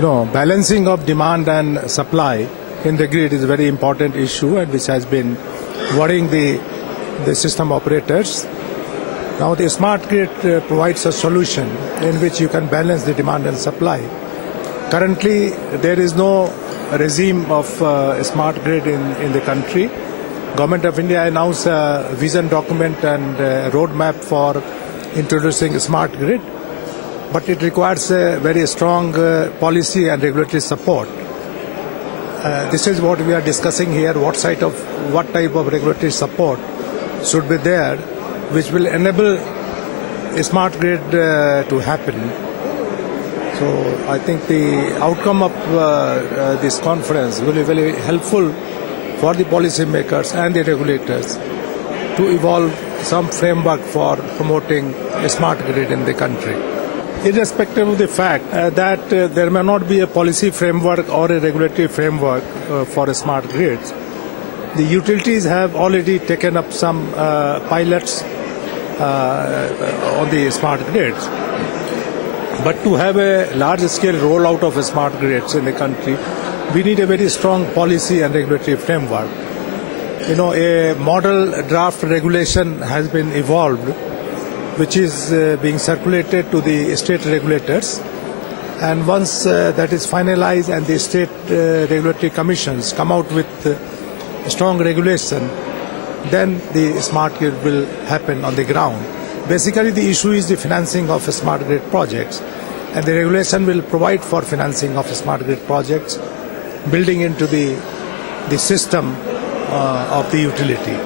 Balancing of demand and supply in the grid is a very important issue and which has been worrying the system operators. Now the smart grid provides a solution in which you can balance the demand and supply. Currently there is no regime of smart grid in the country. Government of India announced a vision document and a roadmap for introducing a smart grid, but it requires a very strong policy and regulatory support. This is what we are discussing here, what type of regulatory support should be there, which will enable a smart grid to happen. So I think the outcome of this conference will be very helpful for the policymakers and the regulators to evolve some framework for promoting a smart grid in the country. Irrespective of the fact that there may not be a policy framework or a regulatory framework for smart grids, the utilities have already taken up some pilots on the smart grids. But to have a large-scale rollout of smart grids in the country, we need a very strong policy and regulatory framework. A model draft regulation has been evolved, which is being circulated to the state regulators. And once that is finalized and the state regulatory commissions come out with strong regulation, then the smart grid will happen on the ground. Basically, the issue is the financing of smart grid projects, and the regulation will provide for financing of smart grid projects, building into the system of the utility.